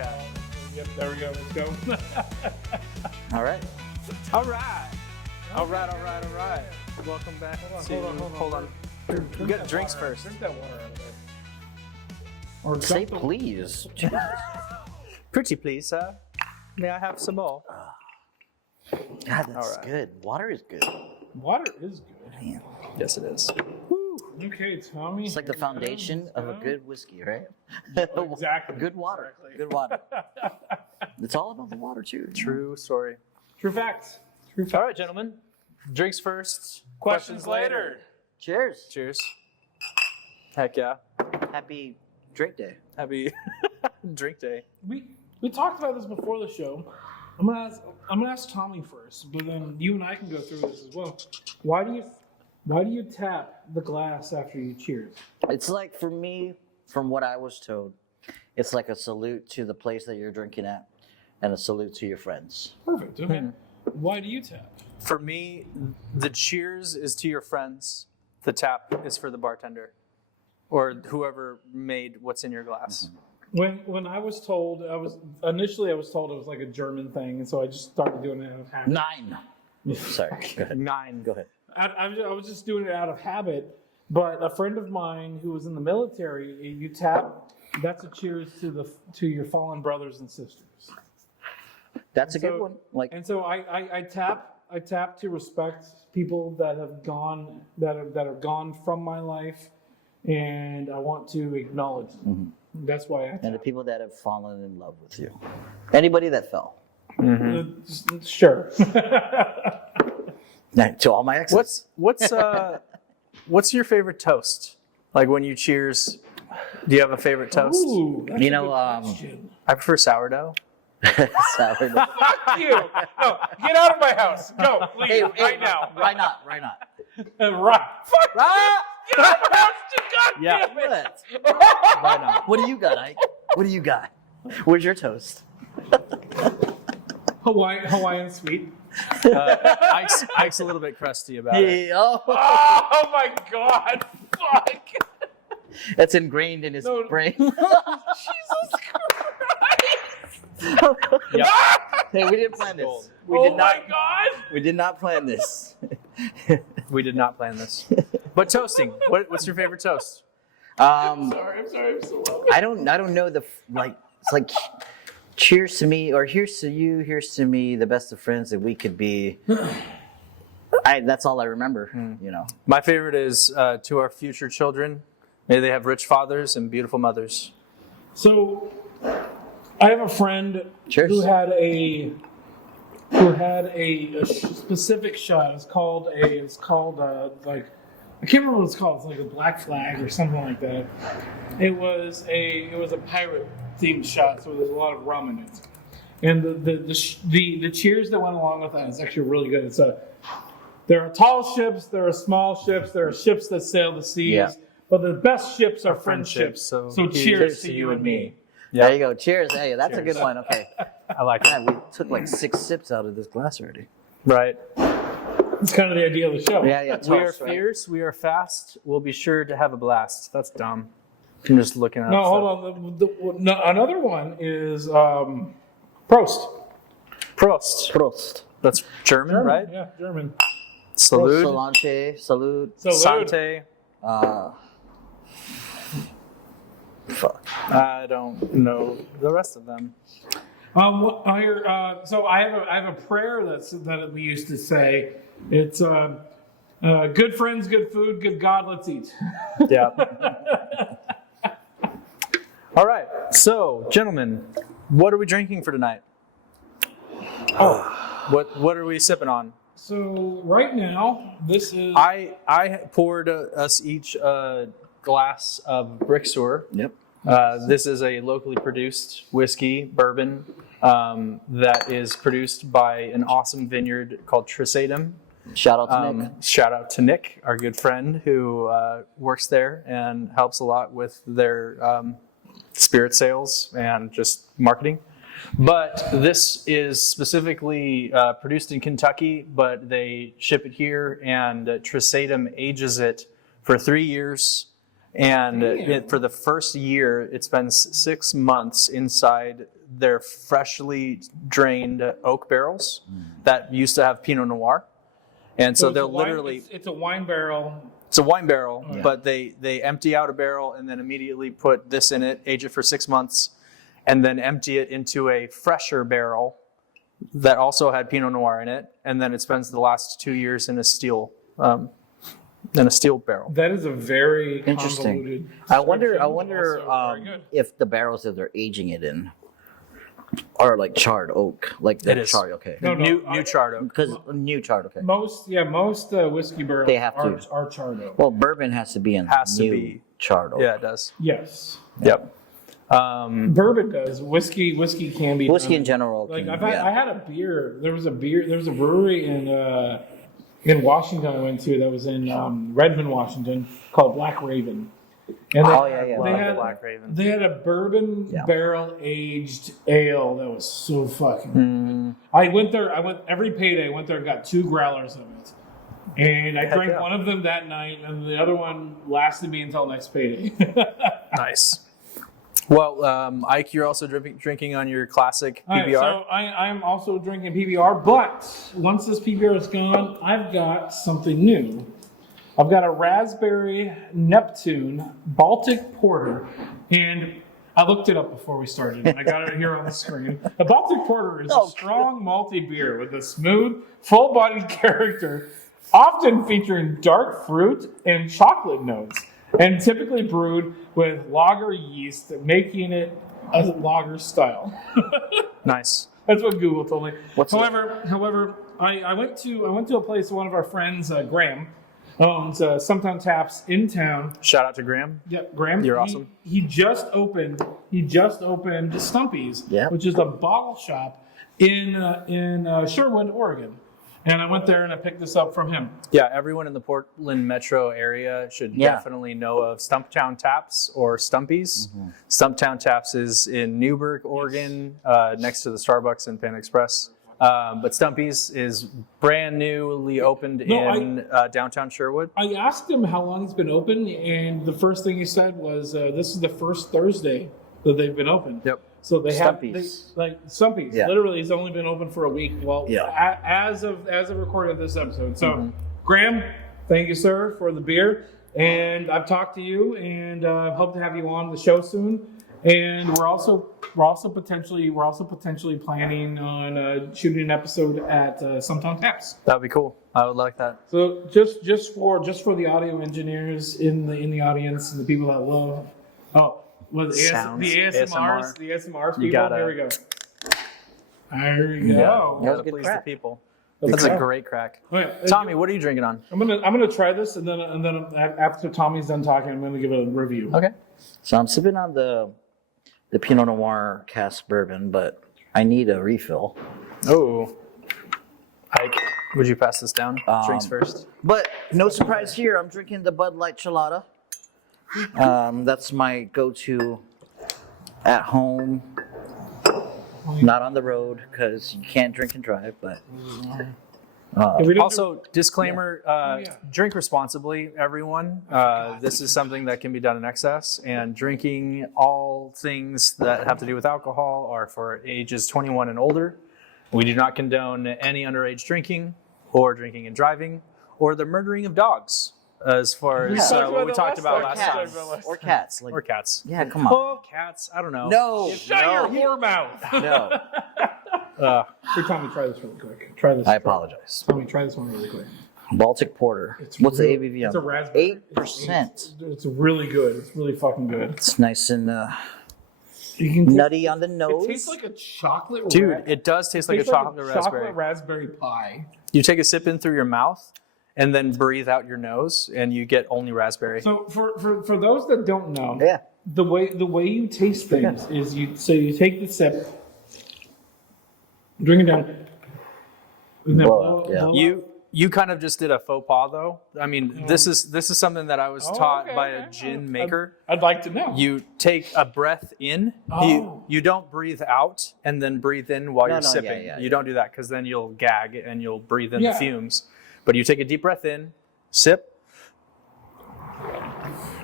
chat. Yep, there we go. Let's go. All right. All right. Welcome back. Hold on. We got drinks first. Drink that water out of there. Or Say dump the- please. Pretty please, sir. May I have some more? God, that's All right. good. Water is good. Water is good. Man. Yes, it is. Okay, Tommy. It's like the foundation of a good whiskey, right? Exactly. Good water. Exactly. Good water. It's all about the water, too. True story. True facts. All right, gentlemen. Drinks first. Questions later. Cheers. Cheers. Heck yeah. Happy drink day. Happy drink day. We talked about this before the show. I'm gonna ask Tommy first, but then you and I can go through this as well. Why do you tap the glass after you cheers? It's like, for me, from what I was told, it's like a salute to the place that you're drinking at and a salute to your friends. Perfect. Okay. Why do you tap? For me, the cheers is to your friends. The tap is for the bartender or whoever made what's in your glass. When I was told, I was told it was like a German thing, and so I just started doing it out of habit. 9. Sorry. Go ahead. 9. Go ahead. I was just doing it out of habit, but a friend of mine who was in the military, you tap. That's a cheers to your fallen brothers and sisters. That's a good one. Like, And so I tap to respect people that have gone that are gone from my life, and I want to acknowledge them. That's why I and the tap. people that have fallen in love with you. Anybody that fell. Sure. To all my exes. What's your favorite toast? Like when you cheers, do you have a favorite toast? Ooh, that's You a know, good question. I prefer sourdough. Sourdough. Fuck you! No, get out of my house. Go, leave right now. Why not? Why not? Right. Fuck you! Get out of my house! God Yeah. damn it! What? Why not? What do you got, Ike? What do you got? Where's your toast? Hawaiian sweet. Ike's a little bit crusty about it. Yeah, oh, Oh my god! Fuck! that's ingrained in his No. brain. Jesus Christ! Yep. Hey, we didn't plan this. We Oh did not. my god! We did not plan this. We did not plan this. But toasting. What's your favorite toast? Um, I'm sorry. I'm so low. I don't know it's like cheers to me, or here's to you, here's to me, the best of friends that we could be. That's all I remember, you know. My favorite is to our future children. May they have rich fathers and beautiful mothers. So, I have a friend Cheers. who had a specific shot. It's called like, I can't remember what it's called. It's like a black flag or something like that. It was a pirate themed shot, so there's a lot of rum in it. And the cheers that went along with that is actually really good. There are tall ships, there are small ships, there are ships that sail the seas. Yeah. But the best ships are friendships. So cheers to you and me. There you go. Cheers. Hey, that's a Cheers. good one. Okay. I like Yeah, it. we took like 6 sips out of this glass already. Right. It's kind of the idea of the show. Yeah. We are toast, right? fierce. We are fast. We'll be sure to have a blast. That's dumb. I'm just looking at No, stuff. hold on. Another one is Prost. Prost. Prost. That's German, right? Yeah, German. Salud. Solante. Salute. Sante. Fuck. I don't know the rest of them. So I have a prayer that we used to say. It's good friends, good food, good God. Let's eat. Yeah. All right. So, gentlemen, what are we drinking for tonight? What are we sipping on? So right now, this is I poured us each a glass of Bricksewer. Yep. This is a locally produced whiskey, bourbon, that is produced by an awesome vineyard called Trisatum. Shout out to Nick. Shout out to Nick, our good friend who works there and helps a lot with their spirit sales and just marketing. But this is specifically produced in Kentucky, but they ship it here, and Trisatum ages it for 3 years. And for the first year, it spends 6 months inside they're freshly drained oak barrels that used to have Pinot Noir. And so they'll literally... It's a wine barrel. It's a wine barrel, Yeah. but they empty out a barrel and then immediately put this in it, age it for 6 months, and then empty it into a fresher barrel that also had Pinot Noir in it, and then it spends the last 2 years in a steel barrel. That is a very Interesting. convoluted. I wonder description, but also very good. if the barrels that they're aging it in are like charred oak, like It they're is. charred. Okay, No, New I- charred oak. because new charred. Okay. Most whiskey barrels They have to. are charred oak. Well, bourbon has to be in Has to new be. charred oak. Yeah, it does. Yes, Yep. bourbon does. Whiskey can be Whiskey done. in general. Like can- I had a beer. There was a brewery in Washington I went to that was in Redmond, Washington, called Black Raven. And Oh, yeah. They Love had, Black Raven. They had a bourbon Yeah. barrel aged ale that was so fucking good. I went there. I went every payday. I went there and got 2 growlers of it, and I drank yeah. one of them that night, and the other one lasted me until next payday. Nice. Well, Ike, you're also drinking on your classic All right, PBR. so I'm also drinking PBR, but once this PBR is gone, I've got something new. I've got a raspberry Neptune Baltic Porter, and I looked it up before we started, and I got it here on the screen. A Baltic Porter is a strong malty beer with a smooth, full-bodied character, often featuring dark fruit and chocolate notes, and typically brewed with lager yeast, making it a lager style. Nice. That's what Google told me. What's However, I went to a place. One of our friends, Graham, owns Stumptown Taps in town. Shout out to Graham. Yep, Graham. You're awesome. He just opened Stumpy's, Yep. which is a bottle shop in Sherwood, Oregon. And I went there and I picked this up from him. Yeah, everyone in the Portland metro area should definitely know of Stumptown Taps or Stumpy's. Stumptown Taps is in Newburgh, Oregon, next to the Starbucks and Pan Express. But Stumpy's is brand newly opened in downtown Sherwood. I asked him how long it's been open, and the first thing he said was, "This is the first Thursday that they've been open." Yep. So they Stumpy's. Stumpy's. Yeah. Literally, it's only been open for a week. Well, as of recording this episode. So, Graham, thank you, sir, for the beer. And I've talked to you, and hope to have you on the show soon. And we're also potentially planning on shooting an episode at Stumptown Taps. That'd be cool. I would like that. So just for the audio engineers in the audience and the people that love Sounds. the ASMRs people. You gotta- There we go. There we go. That was a Gotta good please crack. the people. That's That's a right. great crack. Okay, Tommy, what are you drinking on? I'm gonna try this and then after Tommy's done talking, I'm gonna give it a review. Okay. So I'm sipping on the Pinot Noir cask bourbon, but I need a refill. Oh. Ike, would you pass this down? Drinks first. But no surprise here, I'm drinking the Bud Light Chelada. That's my go-to at home, not on the road, because you can't drink and drive, but If we don't Also, disclaimer, drink responsibly, everyone. This is something that can be done in excess, and drinking all things that have to do with alcohol are for ages 21 and older. We do not condone any underage drinking or drinking and driving or the murdering of dogs, as far as what we talked about last time. or cats. Like, Or cats. yeah, come on. Well, cats, I don't know. No, shut your whore mouth. no. Hey, Tommy, try this really quick. Try this. I apologize. Tommy, try this one really quick. Baltic Porter. It's What's real- the ABV on It's a it? raspberry. 8%. It's really good. It's really fucking good. It's nice and You can nutty on the nose. It tastes like a chocolate. Dude, it does taste like a chocolate raspberry. Chocolate raspberry pie. You take a sip in through your mouth and then breathe out your nose, and you get only raspberry. So for those that don't know, Yeah. the way you taste things is you take the sip, drink it down, and then Blow it, yeah. blow You kind of just did a faux pas, though. I mean, this is something that I was taught okay, by okay. a gin maker. I'd like to know. You take a breath in. Oh. You don't breathe out and then breathe in while No, you're no, sipping. yeah, you yeah. don't do that because then you'll gag and you'll breathe in Yeah. the fumes. But you take a deep breath in, sip,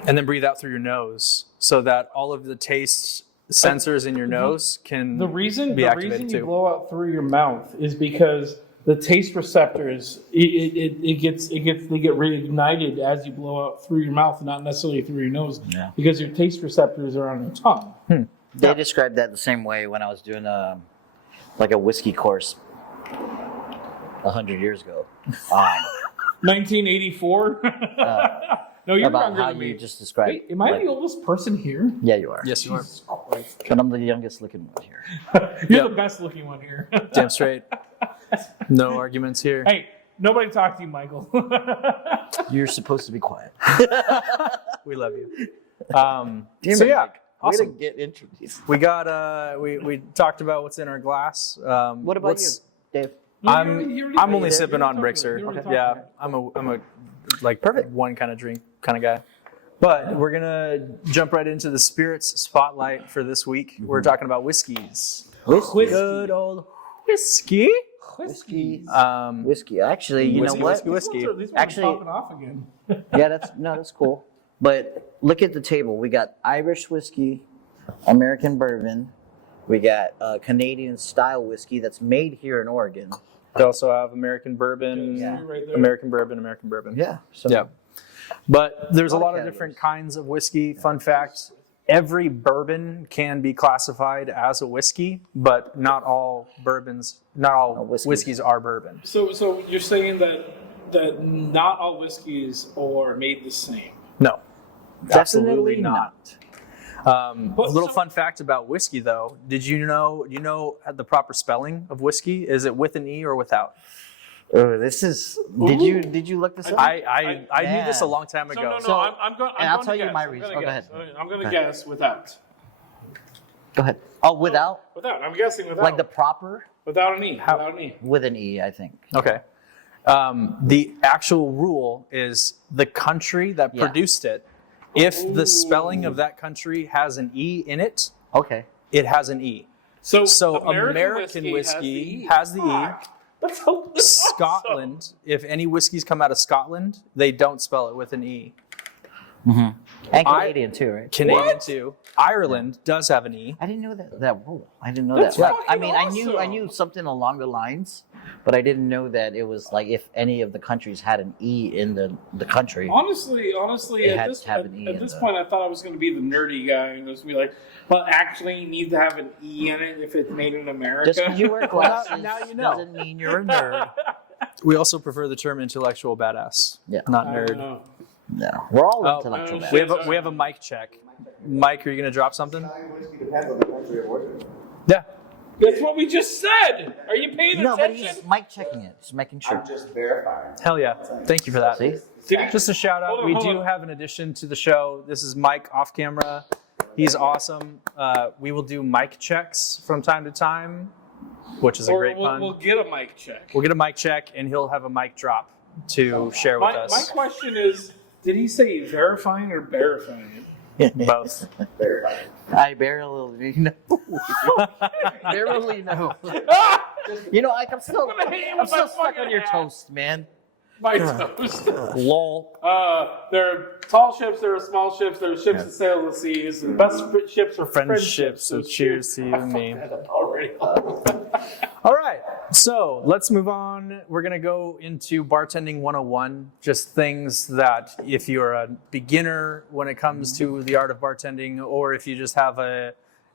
and then breathe out through your nose so that all of the tastes sensors in your nose can The reason be activated you too. blow out through your mouth is because the taste receptors they get reignited as you blow out through your mouth, not necessarily through your nose, because your taste receptors are on your tongue. They described that the same way when I was doing like a whiskey course 100 years ago. 1984. No, you're About younger how than me. you just described. Wait, am I the oldest person here? Yeah, you are. Yes, you are. Jesus Christ. But I'm the youngest looking one here. You're the best looking one here. Damn straight. No arguments here. Hey, nobody talk to you, Michael. You're supposed to be quiet. We love you. Damn So it, yeah, Mike. Way to awesome. get introduced. We got we talked about what's in our glass. What about you, Dave? I'm only You sipping on already talked Brixer. about it. You already Yeah, talked I'm a like perfect one kind of drink kind of guy. But we're gonna jump right into the spirits spotlight for this week. We're talking about whiskeys. Whiskey. Good old whiskey. Whiskey. Um, Whiskey. Actually, you Whiskey, know what? whiskey. These ones are Actually- popping off again. Yeah, that's cool. But look at the table. We got Irish whiskey, American bourbon. We got Canadian style whiskey that's made here in Oregon. we also have American bourbon, Yeah. Right there. American bourbon. Yeah. So Yeah. But there's a A lot lot of of different categories. kinds of whiskey. Fun fact, every bourbon can be classified as a whiskey, but not all bourbons, not all whiskeys. whiskeys are bourbon. So you're saying that not all whiskeys are made the same. No, absolutely Definitely not. A little so- fun fact about whiskey, though. Do you know the proper spelling of whiskey? Is it with an E or without? oh, this is. Did you look this up? I knew this a Man. long time So ago. no, So- I'm going. and I'll going tell to you guess. my I'm reason. gonna Oh, go guess. ahead. I'm going to Okay. guess without. Go ahead. Oh, without Without. I'm guessing without. like the proper without an E. Without an E. with an E, I think. Okay. The actual rule is the country that Yeah. produced it. If the spelling of that country has an E in it, Okay. it has an E. So American whiskey has the E. Fuck. That's awesome. Scotland, if any whiskeys come out of Scotland, they don't spell it with an E. And I- Canadian too, right? Canadian too. Ireland does have an E. I didn't know that rule. I didn't know That's that. fucking I mean, I awesome. knew something along the lines, but I didn't know that it was like if any of the countries had an E in the country. Honestly, It had at this, to have an E at in this the- point, I thought I was going to be the nerdy guy and was be like, "Well, actually, you need to have an E in it if it's made in America." Just because you wear glasses now you know. doesn't mean you're a nerd. We also prefer the term intellectual badass, Yeah. not I don't nerd. know. No, we're all Oh, intellectual. no, We bad. have a mic check. Mike, are you going to drop something? Italian whiskey depends on the country of origin. Yeah. That's what we just said. Are you paying No, but attention? he's mic checking it, just making sure. I'm just verifying. Hell yeah. Thank you for that. See? Just a shout out. Hold on, We hold do on. have an addition to the show. This is Mike off camera. He's awesome. We will do mic checks from time to time, which is a Or great pun. we'll get a mic check. We'll get a mic check and he'll have a mic drop to share with My us. question is, did he say verifying or verifying? Both. Verifying. I barely know. barely know. You know, I'm still, I'm gonna hit you I'm with my still stuck fucking on your hat. toast, man. My toast. Lol. There are tall ships, there are small ships, there are ships that sail the seas. The best ships are Friendships, so cheers to you and me. I fucked that up already. All right, so let's move on. We're going to go into Bartending 101, just things that if you're a beginner when it comes to the art of bartending, or if you just have a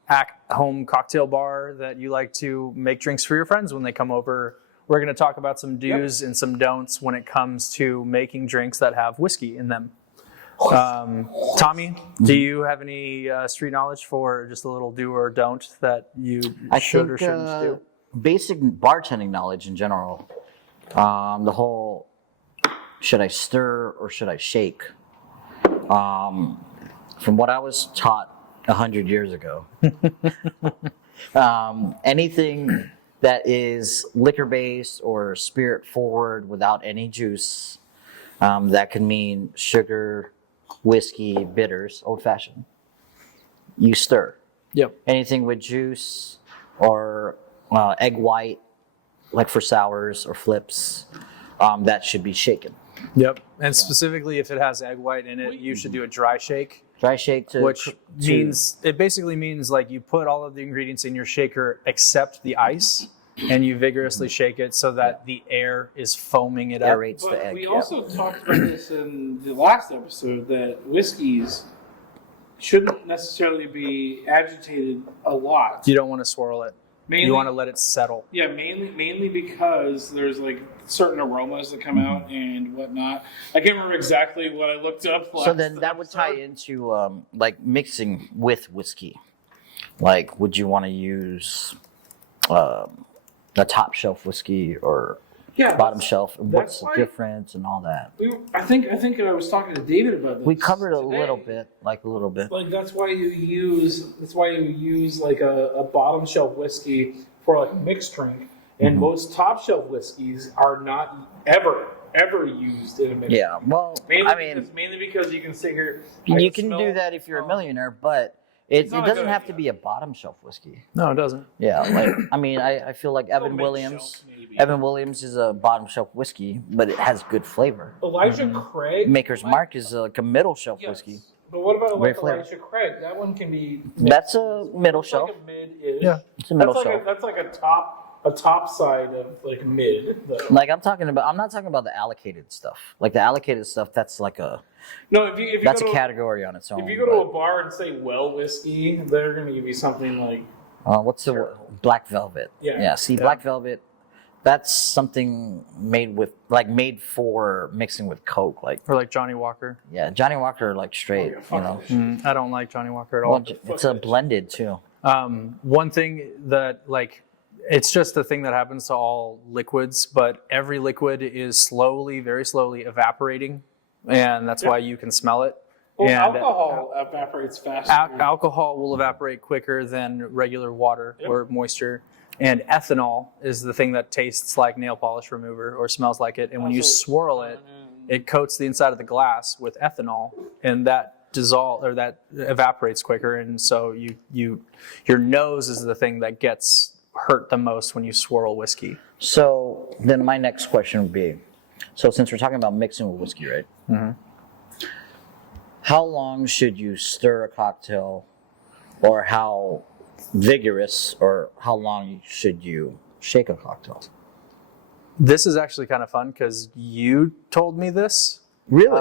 at-home cocktail bar that you like to make drinks for your friends when they come over, we're going to talk about some do's and some don'ts when it comes to making drinks that have whiskey in them. Tommy, do you have any street knowledge for just a little do or don't that you should or shouldn't do? Basic bartending knowledge in general. The whole should I stir or should I shake? From what I was taught 100 years ago, anything that is liquor based or spirit forward without any juice, that can mean sugar, whiskey, bitters, old fashioned. You stir. Yep. Anything with juice or egg white, like for sours or flips, that should be shaken. Yep. And specifically, if it has egg white in it, you should do a dry shake. Dry shake to which means it basically means like you put all of the ingredients in your shaker except the ice, and you vigorously shake it so that the air is foaming it up. aerates the But egg. we yeah. also talked about this in the last episode that whiskeys shouldn't necessarily be agitated a lot. You don't want to swirl it. Mainly, You want to let it settle. yeah, mainly because there's like certain aromas that come out and whatnot. I can't remember exactly what I looked up. So then that would tie into like mixing with whiskey. Like, would you want to use a top shelf whiskey or bottom shelf? What's the difference and all that? I think I was talking to David about this. We covered a today. little bit. Like that's why you use like a bottom shelf whiskey for like a mixed drink, and most top shelf whiskeys are not ever used in a mixed Yeah, drink. well, Mainly because you can sit here. you can do that if you're a millionaire, but it not a doesn't good have idea. to be a bottom shelf whiskey. No, it doesn't. Yeah, like I feel like Evan mid-shelf, maybe. Williams is a bottom shelf whiskey, but it has good flavor. Elijah Craig. Maker's Mark is like a middle shelf Yes. whiskey. But what about Great like flavor. Elijah Craig? That one can be. That's a middle shelf. Like a mid-ish. Yeah. It's a middle that's like shelf. that's like a top side of like mid. Though. Like I'm not talking about the allocated stuff. Like the allocated stuff, that's like No, if you that's go a to, category on its own. If you go to a bar and say well whiskey, they're going to give you something like what's the Black Velvet? Yeah. See, Black Velvet, that's something made for mixing with Coke. Like Or like Johnny Walker. Johnny Walker, like straight. fuck that I don't like Johnny Walker at all. Well, it's a blended too. One thing that it's just a thing that happens to all liquids, but every liquid is very slowly evaporating, and that's why you can smell it. Well, And alcohol evaporates faster. alcohol will evaporate quicker than regular water or moisture. And ethanol is the thing that tastes like nail polish remover or smells like it. And when you swirl it, it coats the inside of the glass with ethanol, and that evaporates quicker. And so your nose is the thing that gets hurt the most when you swirl whiskey. So then my next question would be, so since we're talking about mixing with whiskey, right? Mm-hmm. How long should you stir a cocktail, or how vigorous, or how long should you shake a cocktail? This is actually kind of fun because you told me this. Really?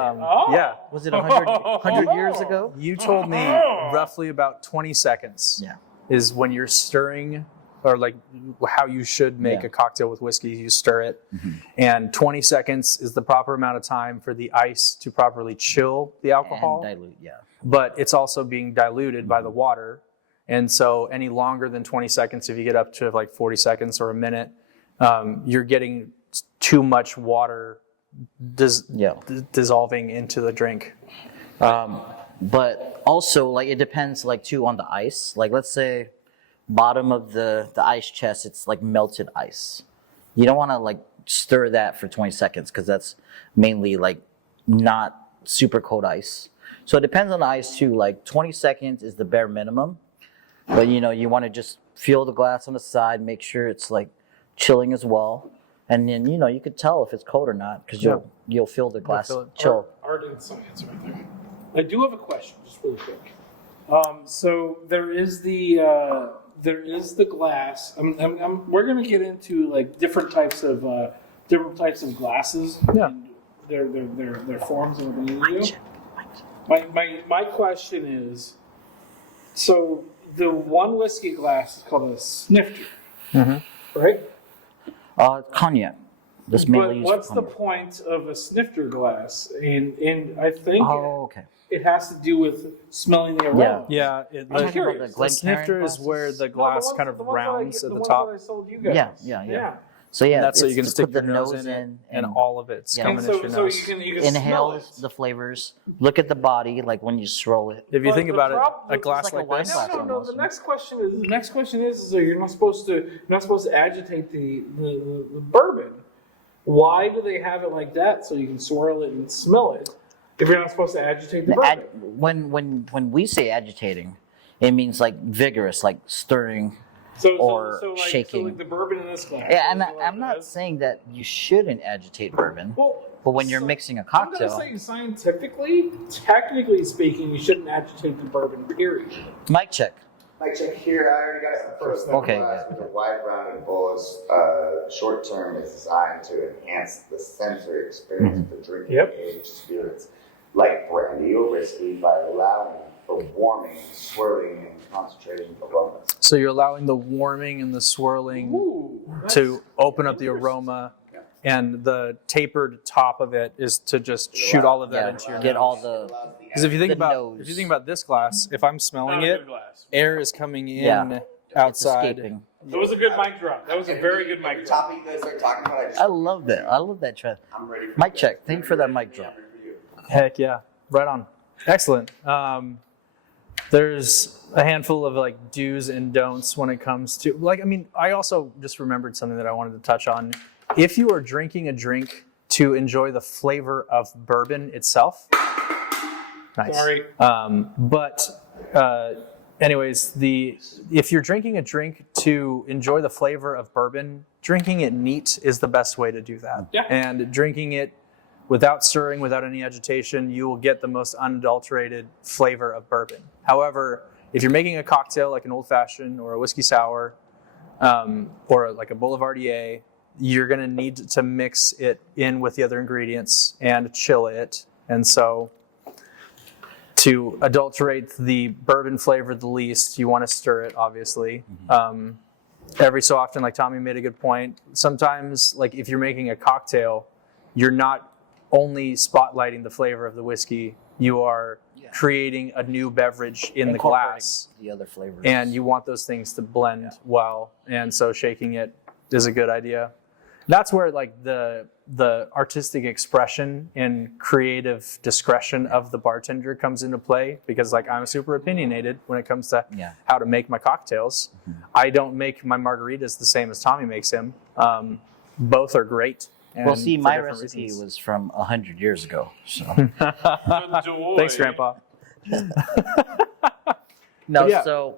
Yeah. Was it 100 years ago? You told me roughly about 20 seconds Yeah. is when you're stirring, or like how you should make Yeah. a cocktail with whiskey. You stir it, and 20 seconds is the proper amount of time for the ice to properly chill the alcohol. And dilute, yeah. But it's also being diluted by the water. And so any longer than 20 seconds, if you get up to like 40 seconds or a minute, you're getting too much water dissolving into the drink. But also, like, it depends, like, too, on the ice. Like, let's say bottom of the ice chest, it's like melted ice. You don't want to like stir that for 20 seconds because that's mainly like not super cold ice. So it depends on the ice too. Like 20 seconds is the bare minimum, but you want to just feel the glass on the side, make sure it's like chilling as well, and then you could tell if it's cold or not because you'll feel the glass feel it. chill. Art and science right there. I do have a question, just really quick. So there is the glass. We're going to get into like different types of glasses. Yeah. And their forms and what we're going to do. My question is, so the one whiskey glass is called a snifter, right? Cognac. This But mainly used for what's the cognac. point of a snifter glass? And I think Oh, okay. it has to do with smelling the aroma. Yeah, I'm talking curious. about the the Glencairn snifter is glasses? where the No, glass ones- kind of the ones that rounds the at the ones top. that I sold you guys. Yeah. So yeah, And that's so you it's can to stick put your the nose nose in in and all of it's Yeah. coming And into your so nose. you can smell inhale it. the flavors. Look at the body, like when you swirl it. If you But think the about problem- it, a glass it's like a like wine this, glass. No. The next question is so you're not supposed to agitate the bourbon. Why do they have it like that so you can swirl it and smell it? If you're not supposed to agitate the bourbon. When we say agitating, it means like vigorous, like stirring. or shaking. So like the bourbon in this glass. Yeah, and is what I'm it not is. saying that you shouldn't agitate bourbon. Well, But when you're mixing a I'm going cocktail, to say scientifically, technically speaking, you shouldn't agitate the bourbon, period. mic check. Like check here, I already got it first. Okay, Glass with a wide rounded bolus. Short term is designed to enhance the sensory experience of the drinking aged spirits, like brandy or whiskey, by allowing for warming, swirling, and concentrating aromas. So you're allowing the warming and the swirling to open up the aroma, and the tapered top of it is to just shoot all of that into your get nose. all the. Because if you think the about nose. this glass, if I'm smelling Not a it, good glass. air is coming in Yeah. outside. Escaping. That was a good mic drop. That was a very good mic drop. Topic you guys start talking about, I love that. I love that trend. I'm ready for Mic you. check. Thank you for that mic drop. I'm ready for you. Heck yeah, right on. Excellent. There's a handful of like do's and don'ts when it comes to I also just remembered something that I wanted to touch on. If you are drinking a drink to enjoy the flavor of bourbon itself, nice. Sorry. Anyways, if you're drinking a drink to enjoy the flavor of bourbon, drinking it neat is the best way to do that. Yeah. And drinking it without stirring, without any agitation, you will get the most unadulterated flavor of bourbon. However, if you're making a cocktail like an old fashioned or a whiskey sour, or like a Boulevardier, you're going to need to mix it in with the other ingredients and chill it. And so to adulterate the bourbon flavor the least, you want to stir it, obviously. Every so often, like Tommy made a good point, sometimes like if you're making a cocktail, you're not only spotlighting the flavor of the whiskey, you are creating a new beverage in the glass. The other flavors. And you want those things to blend well. And so shaking it is a good idea. That's where like the artistic expression and creative discretion of the bartender comes into play, because like I'm super opinionated when it comes to how to make my cocktails. I don't make my margaritas the same as Tommy makes him. Both are great. Well, see, for my different recipe reasons. was from 100 years ago. So. Thanks, Grandpa. No, Yeah. so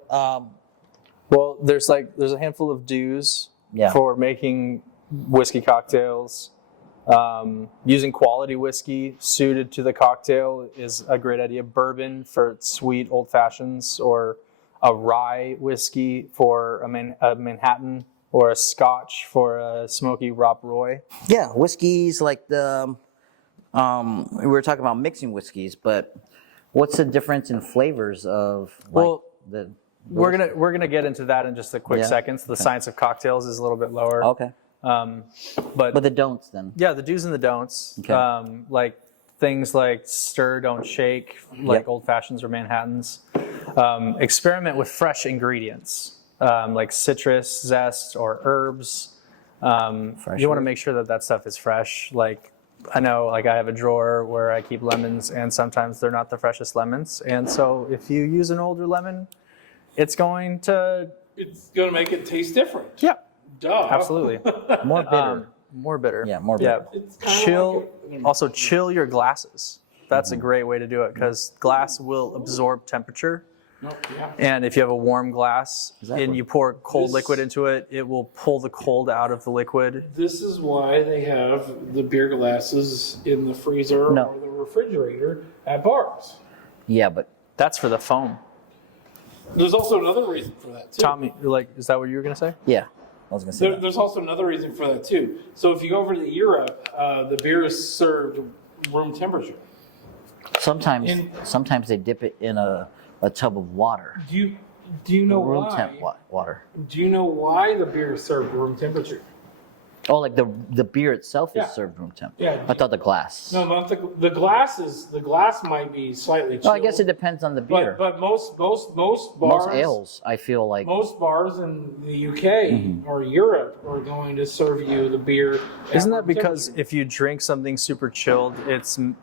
Well, there's a handful of do's for making whiskey cocktails. Using quality whiskey suited to the cocktail is a great idea. Bourbon for sweet old fashions, or a rye whiskey for a Manhattan, or a Scotch for a smoky Rob Roy. yeah, whiskeys like the we were talking about mixing whiskeys, but what's the difference in flavors of like We're gonna get into that in just a quick second. So the science of cocktails is a little bit lower. Okay. But the don'ts then. yeah, the do's and the don'ts. Okay. Like things like stir, don't shake, like old fashions or Manhattans. Experiment with fresh ingredients, like citrus zest or herbs. You want to make sure that stuff is fresh. Like I know, like I have a drawer where I keep lemons, and sometimes they're not the freshest lemons. And so if you use an older lemon, it's going to make it taste different. yeah. Duh. Absolutely. More bitter. More bitter. Yeah, more bitter. It's kinda Also chill your glasses. That's a great way to do it, because glass will absorb temperature. And if you have a warm glass and you pour cold liquid into it, it will pull the cold out of the liquid. This is why they have the beer glasses in the freezer or the refrigerator at bars. Yeah, but That's for the foam. There's also another reason for that too. Tommy, is that what you were going to say? yeah, I was gonna say that. There's also another reason for that too. So if you go over to Europe, the beer is served room temperature. Sometimes they dip it in a tub of water. Do you know Room why? temp water. Do you know why the beer is served room temperature? Oh, like the beer itself Yeah. is served room temp. Yeah. I thought the glass. No, not the glass is the glass might be slightly chilled. Well, I guess it depends on the beer. But most bars, Most ales, I feel like. most bars in the UK or Europe are going to serve you the beer. at Isn't that room because temperature. if you drink something super chilled,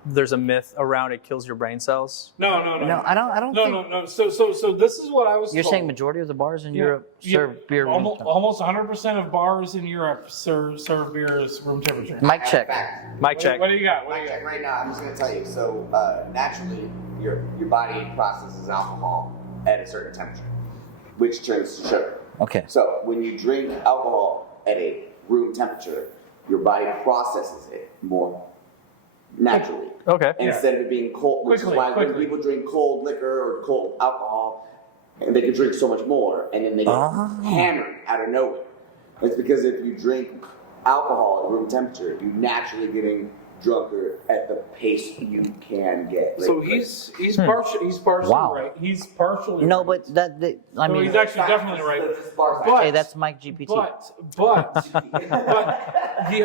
there's a myth around it kills your brain cells? No, No, I don't think. No. So this is what I was. You're told. saying majority of the bars in Europe serve beer room Almost, temp. almost 100% of bars in Europe serve beer as room temperature. Mic check. Fact. Mic check. What do you got? What do Mic you got? check right now. I'm just gonna tell you. So naturally, your body processes alcohol at a certain temperature, which turns to sugar. Okay. So when you drink alcohol at a room temperature, your body processes it more naturally. Okay. Instead of it being cold, which is why when people drink cold liquor or cold alcohol, and they can drink so much more, and then they get hammered out of nowhere. It's because if you drink alcohol at room temperature, you're naturally getting drunker at the pace you can get. So he's partially Wow. right. He's partially No, right. but I So mean, he's actually definitely right. But, hey, that's Mike GPT. but the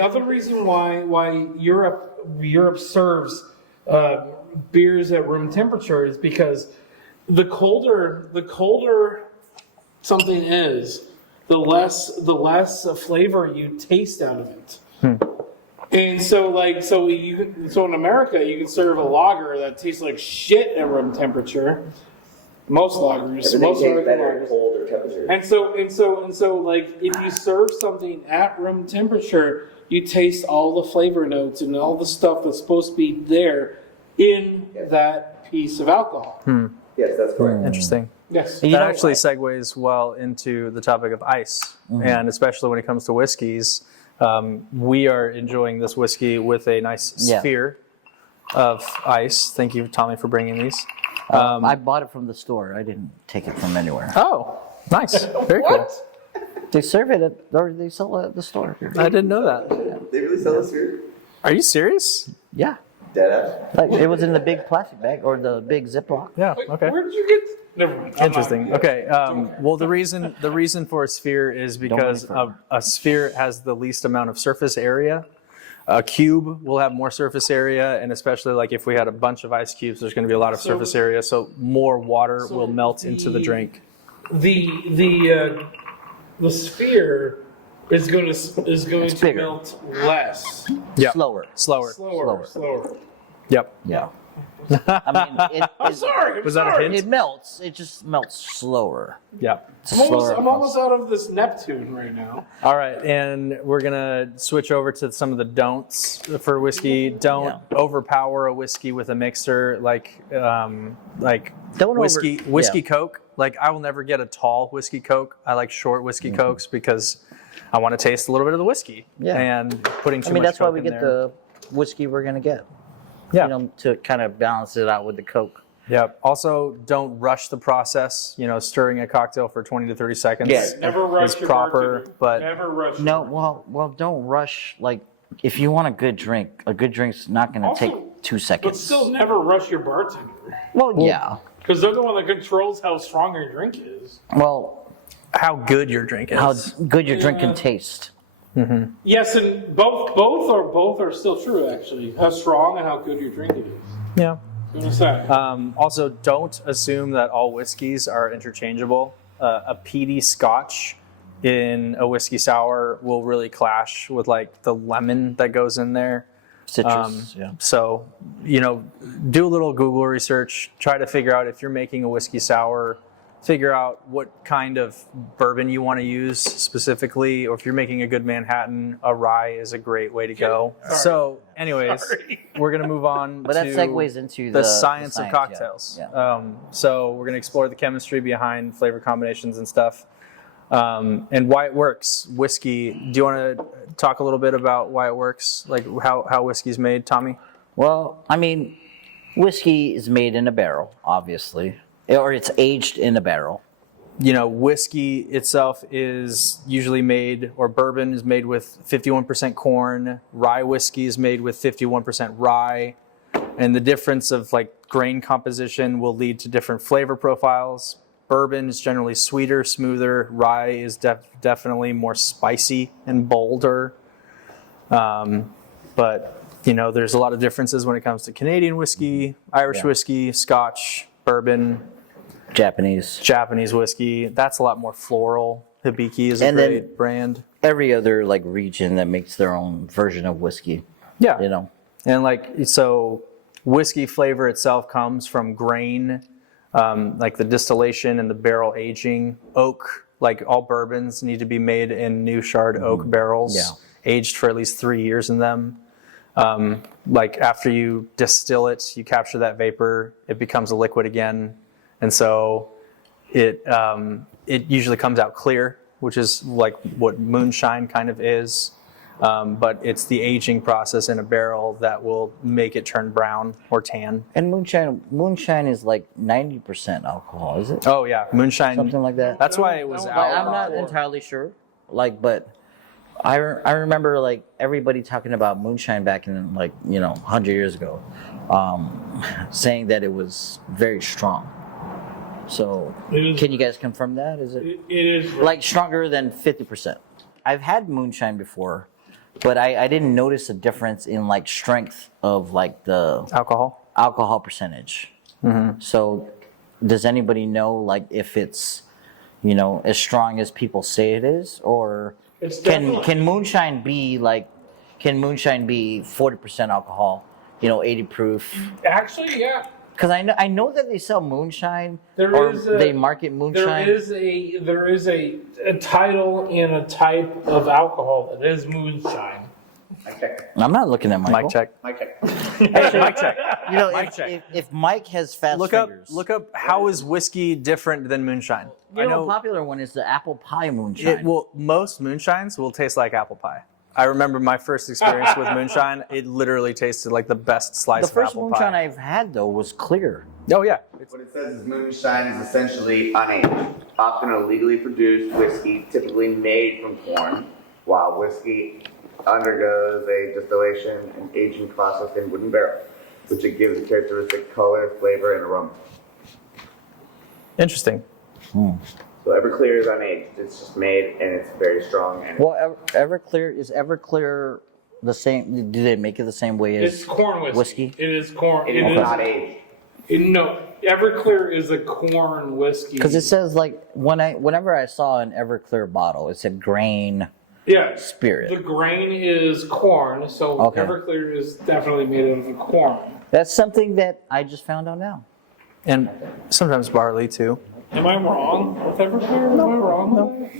other reason why Europe serves beers at room temperature is because the colder something is, the less flavor you taste out of it. And so in America you can serve a lager that tastes like shit at room temperature. Most lagers, most American better at lagers. colder temperature. And so like if you serve something at room temperature, you taste all the flavor notes and all the stuff that's supposed to be there in that piece of alcohol. Yes, that's correct. Interesting. Yes. That actually segues well into the topic of ice, and especially when it comes to whiskeys. We are enjoying this whiskey with a nice sphere of ice. Thank you, Tommy, for bringing these. I bought it from the store. I didn't take it from anywhere. Oh, nice. Very cool. They serve it or they sell it at the store. I didn't know that. They really sell this here? Are you serious? Yeah. Deadass? Like, it was in the big plastic bag or the big Ziploc. Yeah. Okay. Where did you get? Never mind. Interesting. Okay. Well, the reason for a sphere is because a sphere has the least amount of surface area. A cube will have more surface area, and especially like if we had a bunch of ice cubes, there's going to be a lot of surface area, so more water will melt into the drink. The sphere is going to melt less. Yeah. Slower. Slower. Yep. Yeah. I mean, Was that a hint? it melts. It just melts slower. Yeah. It's I'm almost out of this Neptune right now. All right, and we're gonna switch over to some of the don'ts for whiskey. Don't overpower a whiskey with a mixer, like Don't whiskey Coke. Like I will never get a tall whiskey Coke. I like short whiskey Cokes because I want to taste a little bit of the whiskey. Yeah. And putting too much that's why Coke we in get there. the whiskey we're gonna get. Yeah. You know, to kind of balance it out with the Coke. Yeah. Also, don't rush the process. You know, stirring a cocktail for 20 to 30 seconds. Yeah. Never rush is your proper, bartender. but Never rush. No, well, don't rush. Like, if you want a good drink's not gonna Also, take 2 But seconds. still, never rush your bartender. Well, yeah. Because they're the one that controls how strong your drink is. Well, how good your drink is. how good your drink can taste. Yes, and both are still true actually. How strong and how good your drink is. Yeah. I'm gonna say. Also, don't assume that all whiskeys are interchangeable. A peaty Scotch in a whiskey sour will really clash with like the lemon that goes in there. Citrus, yeah. So, you know, do a little Google research. Try to figure out if you're making a whiskey sour. Figure out what kind of bourbon you want to use specifically, or if you're making a good Manhattan, a rye is a great way to go. Sorry. So, anyways, we're going to move on But to that segues into the science of yeah. cocktails. Yeah. So we're going to explore the chemistry behind flavor combinations and stuff, and why it works. Whiskey. Do you want to talk a little bit about why it works, like how whiskey's made, Tommy? Well, I mean, whiskey is made in a barrel, obviously, or it's aged in a barrel. You know, whiskey itself is usually made, or bourbon is made with 51% corn. Rye whiskey is made with 51% rye. And the difference of like grain composition will lead to different flavor profiles. Bourbon is generally sweeter, smoother. Rye is definitely more spicy and bolder. But, you know, there's a lot of differences when it comes to Canadian whiskey, Irish whiskey, Scotch, bourbon, Japanese whiskey. That's a lot more floral. Hibiki is a great brand. Every other like region that makes their own version of whiskey. Yeah. You know. And like, so whiskey flavor itself comes from grain, like the distillation and the barrel aging. Oak, like all bourbons need to be made in new charred oak barrels, aged for at least 3 years in them. Like after you distill it, you capture that vapor, it becomes a liquid again. And so it usually comes out clear, which is like what moonshine kind of is. but it's the aging process in a barrel that will make it turn brown or tan. And moonshine is like 90% alcohol, is it? Oh yeah, moonshine. Something like that. That's why it was Like, out. I'm not entirely sure. Like, but I remember like everybody talking about moonshine back in like 100 years ago, saying that it was very strong. So can you guys confirm that? Is it? It is Like stronger than 50%. I've had moonshine before, but I didn't notice a difference in like strength of like the alcohol percentage. Mm-hmm. So does anybody know like if it's as strong as people say it is, or It's can moonshine be 40% alcohol, 80 proof? actually, yeah. Because I know that they sell moonshine, they market moonshine. There is a title in a type of alcohol that is moonshine. I'm not looking at Michael. Mic check. Actually, Mic check. Mic if, check. if Mike has fast Look fingers, up how is whiskey different than moonshine? a popular one is the apple pie moonshine. Most moonshines will taste like apple pie. I remember my first experience with moonshine. It literally tasted like the best slice The of first apple moonshine pie. I've had though was clear. Oh yeah. What it says is moonshine is essentially unaged, often a legally produced whiskey, typically made from corn, while whiskey undergoes a distillation and aging process in wooden barrels, which it gives a characteristic color, flavor, and aroma. Interesting. So Everclear is unaged. It's just made and it's very strong. And Well, Everclear the same? Do they make it the same way as It's corn whiskey. whiskey? It is corn. it is not aged. No, Everclear is a corn whiskey. Because it says like whenever I saw an Everclear bottle, it said grain spirit. The grain is corn, so Okay. Everclear is definitely made out of corn. That's something that I just found out now. And sometimes barley too. Am I wrong with Everclear? Am I wrong? No.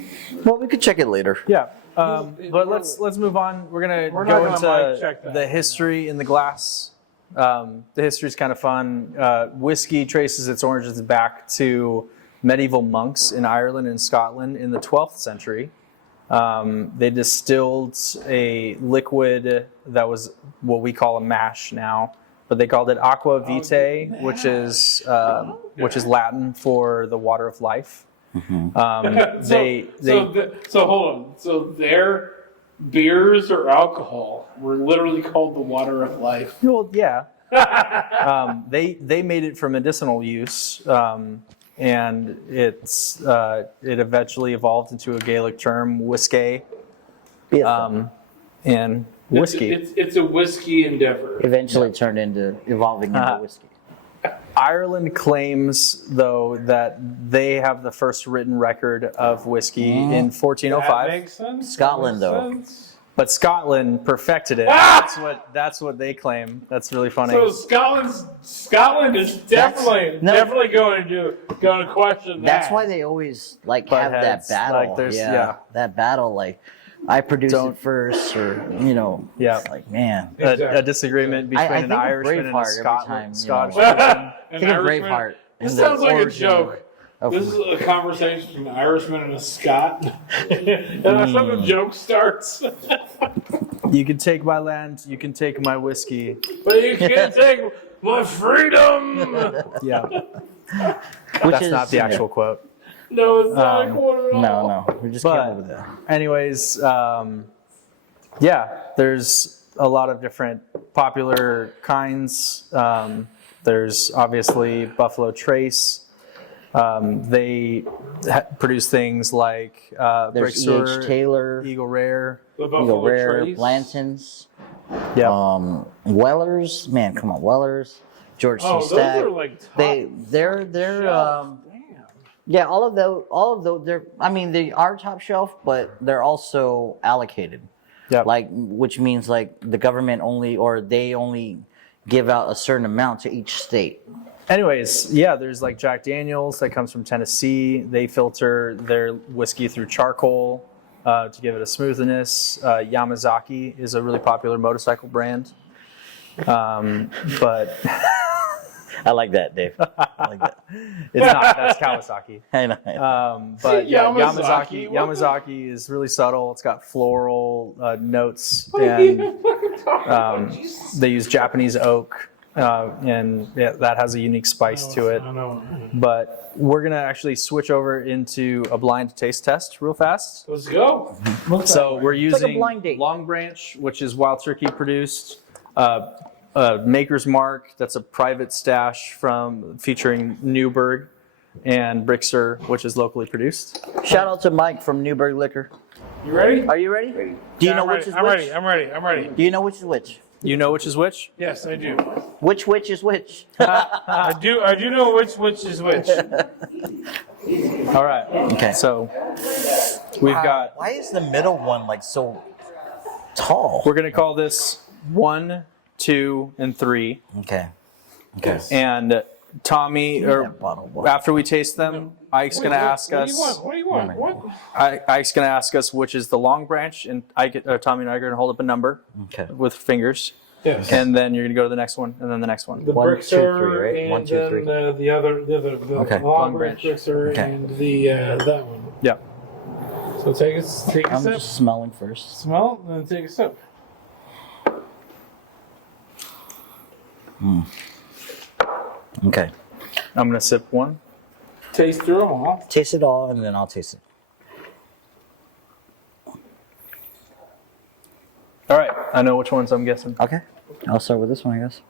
Well, we could check it later. Yeah. But let's move on. We're not go gonna into mic check that. the history in the glass. The history is kind of fun. Whiskey traces its origins back to medieval monks in Ireland and Scotland in the 12th century. They distilled a liquid that was what we call a mash now, but they called it aqua vitae, which is Latin for the water of life. So hold on. So their beers or alcohol were literally called the water of life. Well, yeah. They made it for medicinal use, and it eventually evolved into a Gaelic term, whiskey, and whiskey. It's a whiskey endeavor. Eventually turned into evolving into whiskey. Ireland claims, though, that they have the first written record of whiskey in 1405. That makes sense. Scotland, That makes though. sense. But Scotland perfected it. That's what they claim. That's really funny. So Scotland is definitely going to question that. That's why they always like Butt have that heads, battle. like, there's- yeah. That battle. Like I produced it first, or Yeah. It's like man. A disagreement between I an think of Irishman and a Braveheart every time, Scottish you know. person. Think of Braveheart. This and the sounds like a origin joke. of- This is a conversation between an Irishman and a Scot. And that's how the joke starts. You can take my land, you can take my whiskey. But you can't take my freedom. Yeah, which that's is, not the actual quote. No, it's not a quote at all. No, we just came But- up with that. Anyways, there's a lot of different popular kinds. There's obviously Buffalo Trace. They produce things like There's Breakthrough, E.H. Taylor, Eagle Rare. The Eagle Buffalo Rare, Trace. Blanton's, Yeah, Weller's. Man, come on, Weller's, George Oh, C. those Stack. are like top They're shelf. Damn. yeah, all of those they're I mean they are top shelf, but they're also allocated. yeah. Like which means like the government they only give out a certain amount to each state. Anyways, there's like Jack Daniels that comes from Tennessee. They filter their whiskey through charcoal to give it a smoothness. Yamazaki is a really popular motorcycle brand. But I like that, Dave. I like that. It's not. That's Kawasaki. I know. But yeah, Yamazaki. Yamazaki is really subtle. It's got floral notes, What are you and fucking talking about? they use Japanese oak, and that has a unique spice to it. I know. But we're gonna actually switch over into a blind taste test real fast. Let's go. So we're like a using blind date. Long Branch, which is Wild Turkey produced. Maker's Mark, that's a private stash featuring Newberg, and Brixer, which is locally produced. Shout out to Mike from Newberg Liquor. You ready? Are you ready? Do you know which is I'm which? ready. I'm ready. I'm ready. Do you know which is which? You know which is which? Yes, I do. Which is which? I do know which is which. All right. Okay. So we've got. Why is the middle one like so tall? We're gonna call this 1, 2, and 3. Okay. Okay. And Tommy, or that bottle, boy. after we taste them, Ike's gonna ask us. What do you want? What? Ike's gonna ask us which is the Long Branch, and Tommy and I are gonna hold up a number Okay. with fingers, Yes. and then you're gonna go to the next one, and then the next one. The 1, 2, Brixer 3, right? and 1, 2, then 3. the other Okay. long Long branch Branch. Brixer Okay. and the that one. Yeah. So take a sip. I'm just smelling first. Smell it, and then take a sip. Okay. I'm gonna sip one. Taste through them all. Taste it all, and then I'll taste it. All right. I know which ones I'm guessing. Okay. I'll start with this one, I guess.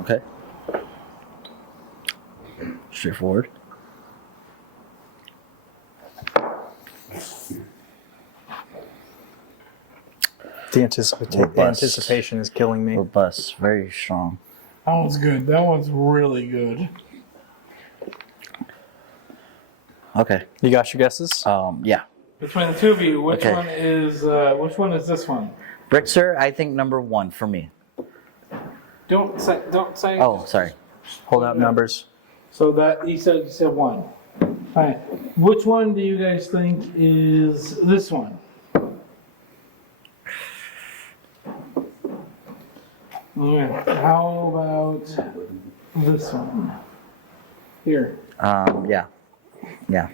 Okay. Straightforward. The Robust. anticipation is killing me. Robust. Very strong. That one's good. That one's really good. Okay. You got your guesses? Yeah. Between the two of you, which Okay. which one is this one? Brixer, I think number 1 for me. Don't say. Oh, sorry. Hold out numbers. So that you said one. All right. Which one do you guys think is this one? Okay. How about this one? Here. Yeah. Yeah.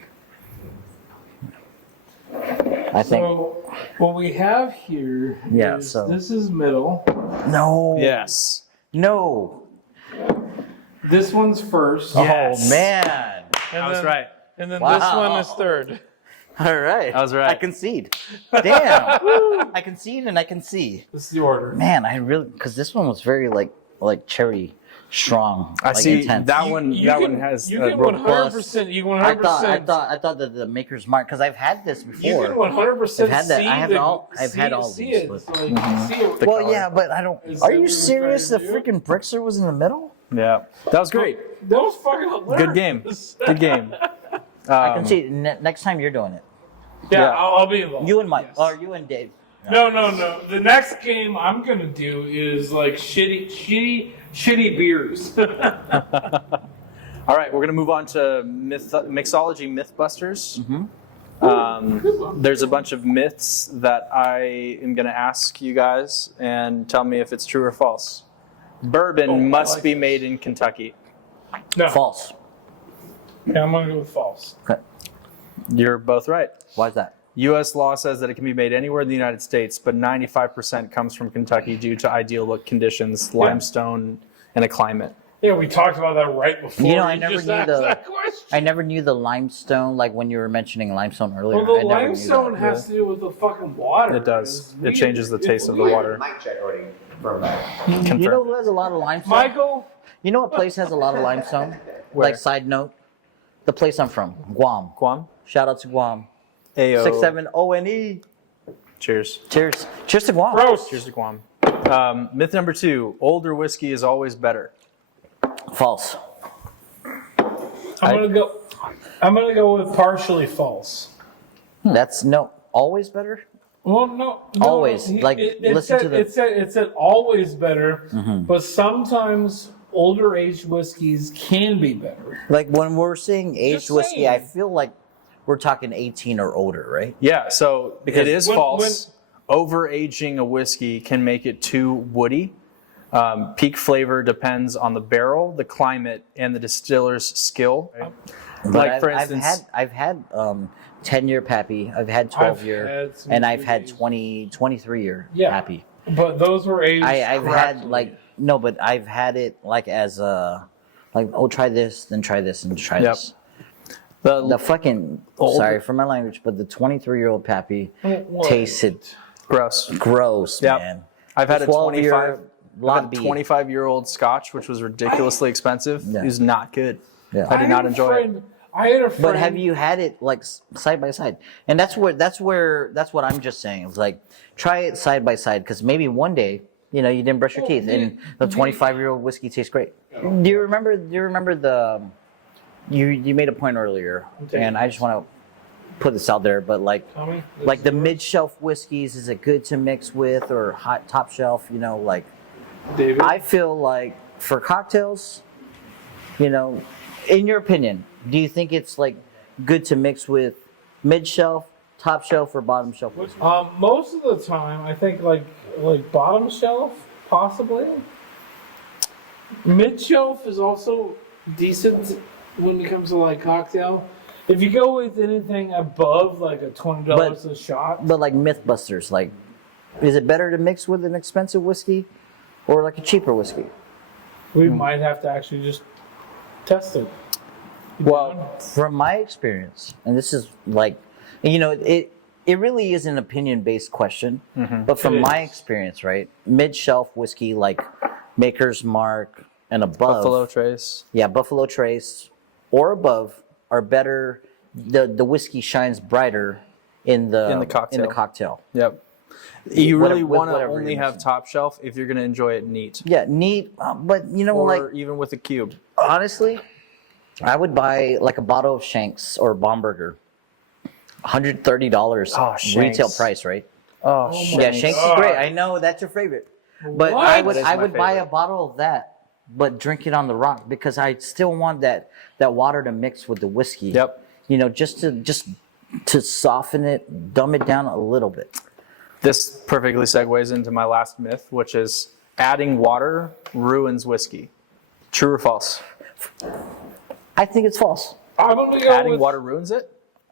I think. So what we have here Yeah, is so- this is middle. No. Yes. No. This one's first. Yes. Oh, man. And I was then- right. And then Wow. this one is third. All right. I was right. I concede. Damn. Woo. I concede and I can see. This is the order. Man, I really, because this one was very like cherry strong. I like, see intense. that one. That one has You a get robust. 100%. You I 100%. thought that the Maker's Mark, because I've had this You before. can 100% I've had that. see I have the, all- I've see had it- all see these, it. but- So you can see it. Well, color. yeah, but I don't. Is Are that you what serious? The you're trying to do? freaking Brixer was in the middle. Yeah, that was great. That was fucking hilarious. Good game. Good game. I can see. Next time you're doing it. Yeah, Yeah. I'll be involved. You and Mike, Yes. or you and Dave. No. The next game I'm gonna do is like shitty beers. All right, we're gonna move on to mixology mythbusters. There's a bunch of myths that I am gonna ask you guys and tell me if it's true or false. Bourbon Oh, I must like be this. made in Kentucky. No. False. Yeah, I'm gonna go with false. Okay. You're both right. Why is that? U.S. law says that it can be made anywhere in the United States, but 95% comes from Kentucky due to ideal conditions, limestone, and a climate. Yeah, we talked about that right before. You know, I you never just knew asked the- that question. I never knew the limestone. Like when you were mentioning limestone earlier. Well, I the never knew limestone that. has to do with the fucking water. It does. It's It weird. changes the It's taste of the weird. water. Mic check already from that. Confirmed. You know who has a lot of limestone? Michael, You know what place has a lot of limestone? Where? Like side note, the place I'm from, Guam. Guam? Shout out to Guam. Ayo. 67ONE. Cheers. Cheers. Cheers to Guam. roast. Cheers to Guam. Myth number 2, older whiskey is always better. False. I'm gonna go with partially false. That's no always better. Well, no, Always, like, it listen said, to the- it said always better, but sometimes older aged whiskeys can be better. Like when we're saying aged Just whiskey, saying. I feel like we're talking 18 or older, right? Yeah, so Because it is when- false. over aging a whiskey can make it too woody. Peak flavor depends on the barrel, the climate, and the distiller's skill. But Like for instance, I've had 10-year Pappy, I've had 12-year, and I've had 23-year Yeah. Pappy. But those were aged. I've had correctly. like no, but I've had it like as like oh try this, then try this, and try Yep. this. the The fucking sorry for my language, but the 23-year-old Pappy tasted gross. gross, Yep. man. I've had a 12-year 25. lot A B. 25-year-old Scotch, which was ridiculously expensive, Yeah. is not good. Yeah. I did not enjoy it. I had a friend. But have you had it like side by side? And that's what I'm just saying. It's like try it side by side because maybe one day you didn't brush your teeth and the 25-year-old whiskey tastes great. Do you remember the you made a point earlier, and I just want to put this out there, but like Tommy, like the mid-shelf whiskeys, is it good to mix with or hot top shelf? Like David. I feel like for cocktails, in your opinion, do you think it's like good to mix with mid-shelf, top shelf, or bottom shelf whiskey? Most of the time, I think like bottom shelf, possibly. Mid shelf is also decent when it comes to like cocktail. If you go with anything above like a $20 a shot, But like mythbusters, like, is it better to mix with an expensive whiskey or like a cheaper whiskey? we might have to actually just test it. Well, From my experience, and this is like, it really is an opinion-based question, but from It my is. experience, right, mid-shelf whiskey like Maker's Mark and above, Buffalo Trace. Buffalo Trace or above are better. The whiskey shines brighter in the cocktail. Yep. You Whatever- really with want to whatever only you're have mixing. top shelf if you're going to enjoy it neat, Yeah, neat, but or like even with a cube. honestly, I would buy like a bottle of Shanks or Baumburger, $130 Oh, retail Shanks. price, right? Oh, Yeah, Shanks is great. I know that's your favorite, but What? I would That is my buy a favorite. bottle of that, but drink it on the rock because I still want that water to mix with the whiskey. Yep. Just to soften it, dumb it down a little bit. This perfectly segues into my last myth, which is adding water ruins whiskey. True or false? I think it's false. I'm gonna go Adding with water ruins it?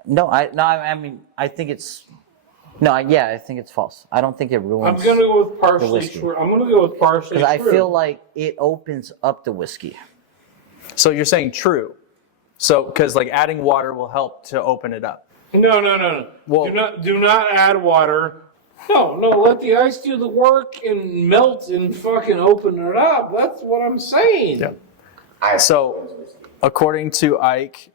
I mean, I think it's I think it's false. I don't think it I'm ruins. gonna go with partially whiskey. true. I'm gonna go with partially Because I true. feel like it opens up the whiskey. So you're saying true. So, because like adding water will help to open it up. No. Well- do not add water. No, let the ice do the work and melt and fucking open it up. That's what I'm saying. Yeah. So, according to Ike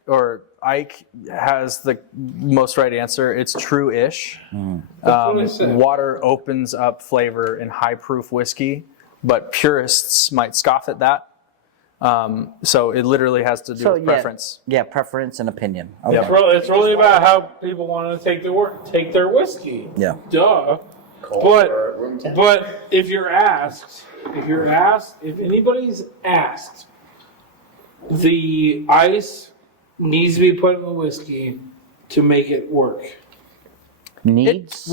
has the most right answer. It's true-ish. That's what I said. Water opens up flavor in high-proof whiskey, but purists might scoff at that. So it literally has to do with preference. Yeah, preference and opinion. Okay. Yep. It's really about how people want to take their whiskey. Yeah. Duh. Cold But or room temp. but if anybody's asked, the ice needs to be put in the whiskey to make it work. Needs?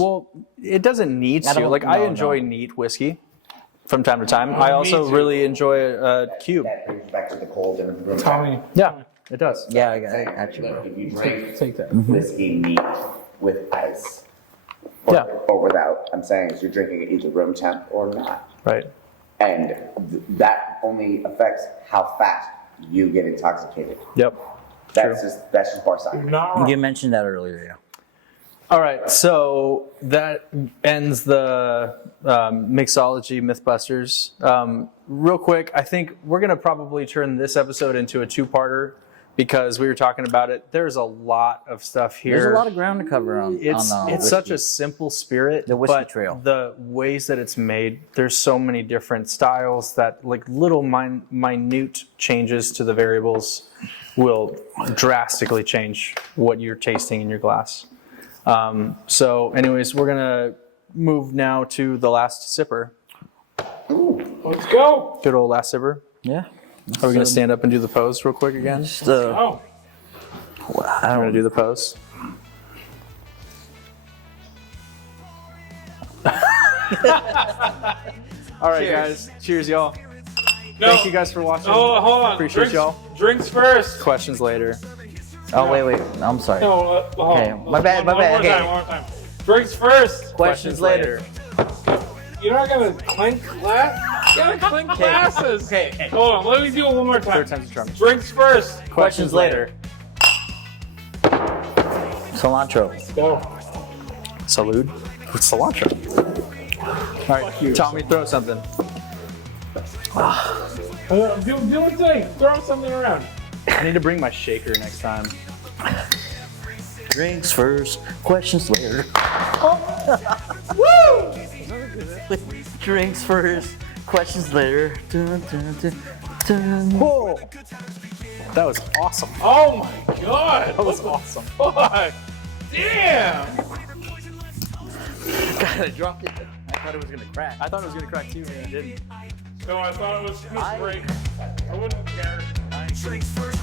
It doesn't need I to. don't- Like I no, enjoy no. neat whiskey from time to time. I me also too. really enjoy a cube. That brings you back to the cold and the room temp. Tommy. Yeah, it does. Yeah, I got you, Look, bro. if you drink Take that. whiskey neat with ice, or, Yeah. or without, I'm saying is you're drinking it either room temp or not. Right. And that only affects how fast you get intoxicated. Yep. That's just bar science. You're not wrong. You mentioned that earlier, yeah. All right, so that ends the mixology Mythbusters. Real quick, I think we're going to probably turn this episode into a two-parter because we were talking about it. There's a lot of stuff here. There's a lot of ground to cover on It's such whiskey. a simple spirit, The whiskey but trail. the ways that it's made, there's so many different styles that like little minute changes to the variables will drastically change what you're tasting in your glass. So anyways, we're gonna move now to the last sipper. Let's go. Good old last sipper. Yeah. Are we gonna stand up and do the pose real quick again? Just, Oh, I'm gonna do the pose. All right, Cheers. guys. Cheers, y'all. No. Thank you guys for watching. Oh, hold on. Appreciate drinks, y'all. Drinks first. Questions later. Oh, wait. I'm sorry. No, Okay, my bad. One more Okay. time. Drinks first. Questions later. You're not gonna clink glass? You gotta clink glasses. Okay. Hold on, let me do it one more time. Third time's a charm. Drinks first. Questions later. Cilantro. Go. Salud. With cilantro. All right, Tommy, throw something. Do a thing. Throw something around. I need to bring my shaker next time. Drinks first, questions later. Woo! Drinks first, questions later. Dun, dun, dun, dun. Whoa! That was awesome. Oh my god. That was awesome. Fuck. Damn. God, I dropped it. I thought it was gonna crack. I thought it was gonna crack too, and it didn't. No, I thought it was gonna break. I wouldn't care. Drinks first.